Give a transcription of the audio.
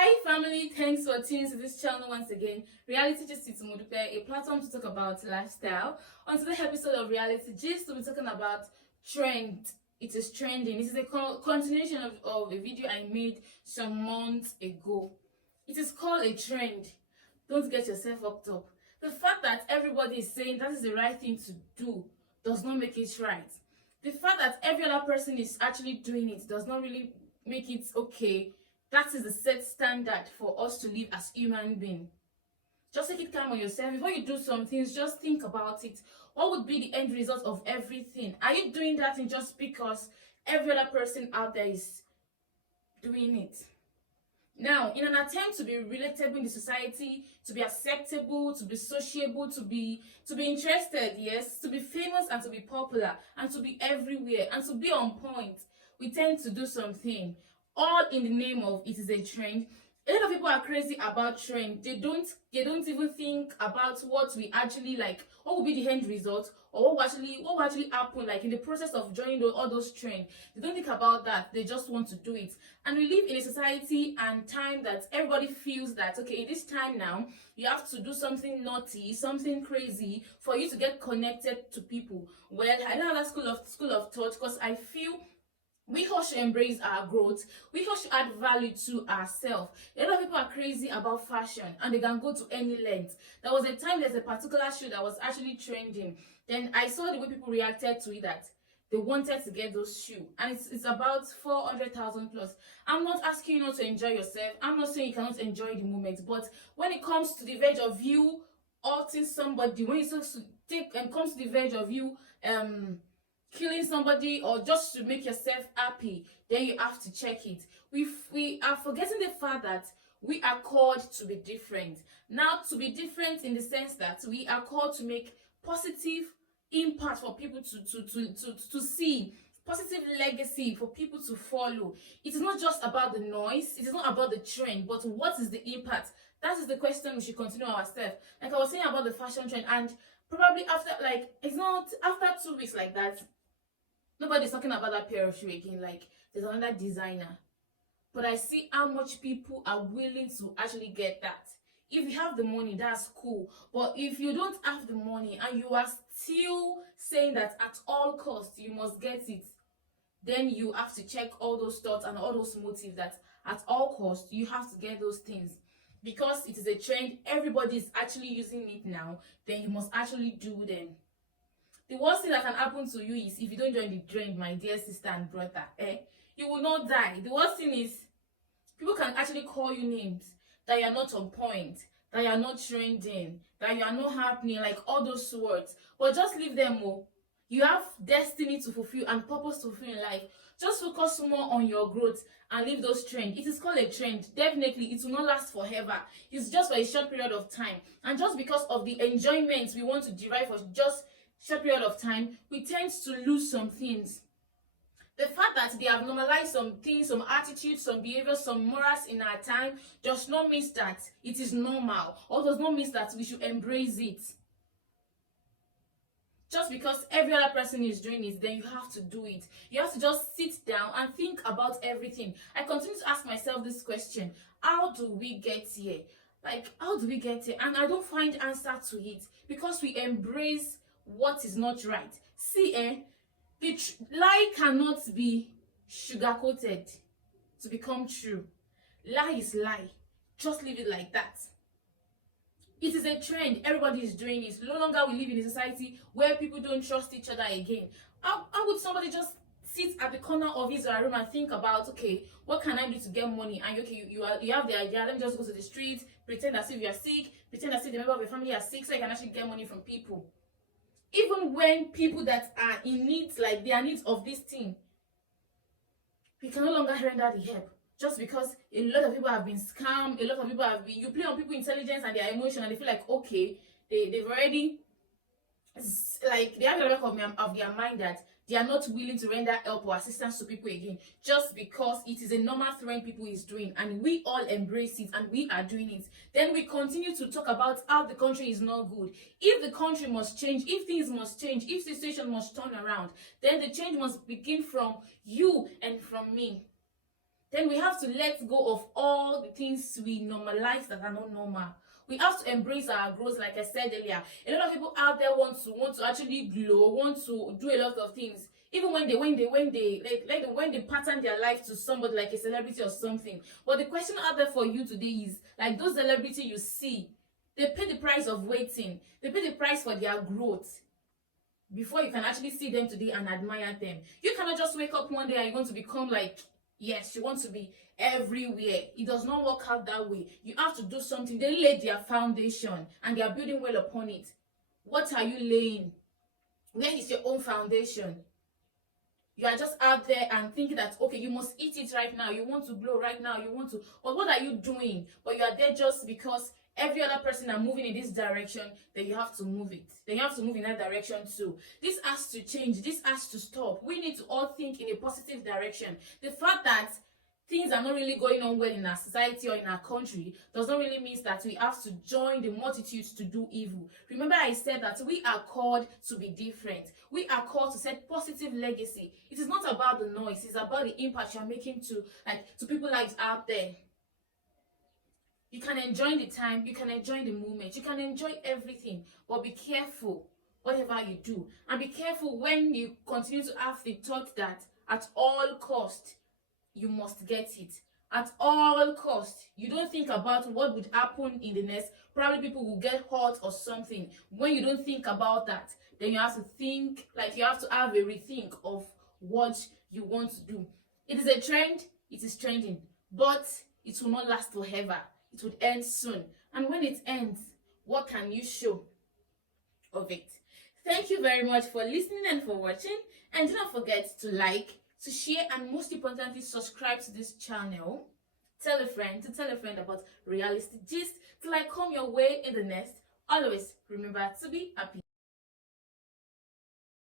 Hi family, thanks for tuning to this channel once again. Reality Gist with Modupe, a platform to talk about lifestyle. On today's episode of Reality Gist, we'll be talking about trend. It is trending. This is a continuation of a video I made some months ago. It is called a trend. Don't get yourself hooked up. The fact that everybody is saying that is the right thing to do does not make it right. The fact that every other person is actually doing it does not really make it okay. That is the set standard for us to live as human beings. Just take it calm on yourself. Before you do some things, just think about it. What would be the end result of everything? Are you doing that thing just because every other person out there is doing it? Now, in an attempt to be relatable in the society, to be acceptable, to be sociable, to be interested, yes, to be famous and to be popular and to be everywhere and to be on point, we tend to do something, all in the name of it is a trend. A lot of people are crazy about trend. They don't even think about what we actually like, what will be the end result, or what will actually happen, like in the process of joining all those trends. They don't think about that. They just want to do it. And we live in a society and time that everybody feels that, okay, in this time now, you have to do something naughty, something crazy for you to get connected to people. Well, I don't have that school of thought, because I feel we all should embrace our growth. We all should add value to ourselves. A lot of people are crazy about fashion and they can go to any length. There was a time there's a particular shoe that was actually trending. Then I saw the way people reacted to it, that they wanted to get those shoes. And it's about 400,000 plus. I'm not asking you not to enjoy yourself. I'm not saying you cannot enjoy the moment. But when it comes to the verge of you hurting somebody, when it comes to the verge of you killing somebody or just to make yourself happy, then you have to check it. We are forgetting the fact that we are called to be different. Now, to be different in the sense that we are called to make positive impact for people to see, positive legacy for people to follow. It is not just about the noise, it is not about the trend, but what is the impact? That is the question we should continue ourselves. Like I was saying about the fashion trend, and probably after, like, it's not after 2 weeks like that, nobody's talking about that pair of shoe again. Like, there's another designer. But I see how much people are willing to actually get that. If you have the money, that's cool. But if you don't have the money and you are still saying that at all costs you must get it, then you have to check all those thoughts and all those motives, that at all costs you have to get those things. Because it is a trend, everybody is actually using it now, then you must actually do them. The worst thing that can happen to you is if you don't join the trend, my dear sister and brother, you will not die. The worst thing is people can actually call you names, that you are not on point, that you are not trending, that you are not happening, like all those words. But just leave them all. You have destiny to fulfill and purpose to fulfill in life. Just focus more on your growth and leave those trends. It is called a trend. Definitely, it will not last forever. It's just for a short period of time. And just because of the enjoyment we want to derive for just short period of time, we tend to lose some things. The fact that they have normalized some things, some attitudes, some behaviors, some morals in our time does not mean that it is normal, or does not mean that we should embrace it. Just because every other person is doing it, then you have to do it. You have to just sit down and think about everything. I continue to ask myself this question: how do we get here? Like, how do we get here? And I don't find answer to it, because we embrace what is not right. See, the lie cannot be sugar-coated to become true. Lie is lie. Just leave it like that. It is a trend. Everybody is doing it. No longer we live in a society where people don't trust each other again. How would somebody just sit at the corner of his or her room and think about, okay, what can I do to get money? And okay, you have the idea, let me just go to the street, pretend as if you are sick, pretend as if the member of your family are sick, so you can actually get money from people. Even when people that are in need, like they are needs of this thing, we can no longer render the help. Just because a lot of people have been scammed, a lot of people have been, you play on people's intelligence and their emotion, and they feel like, okay, they've already, like, they have the back of their mind that they are not willing to render help or assistance to people again, just because it is a normal trend people is doing, and we all embrace it and we are doing it. Then we continue to talk about how the country is not good. If the country must change, if things must change, if the situation must turn around, then the change must begin from you and from me. then we have to let go of all the things we normalize that are not normal. We have to embrace our growth, like I said earlier. A lot of people out there want to actually glow, want to do a lot of things. Even when they pattern their life to somebody like a celebrity or something. But the question out there for you today is, like, those celebrity you see, they pay the price of waiting. They pay the price for their growth before you can actually see them today and admire them. You cannot just wake up one day and you want to become like, yes, you want to be everywhere. It does not work out that way. You have to do something. They laid their foundation and they are building well upon it. What are you laying? Where is your own foundation? You are just out there and thinking that, okay, you must eat it right now. You want to blow right now. You want to, but what are you doing? But you are there just because every other person are moving in this direction, then you have to move it. Then you have to move in that direction too. This has to change. This has to stop. We need to all think in a positive direction. The fact that things are not really going on well in our society or in our country does not really mean that we have to join the multitudes to do evil. Remember, I said that we are called to be different. We are called to set positive legacy. It is not about the noise. It's about the impact you're making to people's lives out there. You can enjoy the time, you can enjoy the moment, you can enjoy everything, but be careful whatever you do. And be careful when you continue to have the thought that at all cost, you must get it. At all cost, you don't think about what would happen in the next. Probably people will get hurt or something. When you don't think about that, then you have to think, like you have to have a rethink of what you want to do. It is a trend, it is trending, but it will not last forever. It would end soon. And when it ends, what can you show of it? Thank you very much for listening and for watching. And do not forget to like, to share, and most importantly, subscribe to this channel. Tell a friend about Realistic Gist till I come your way in the next. Always remember to be happy.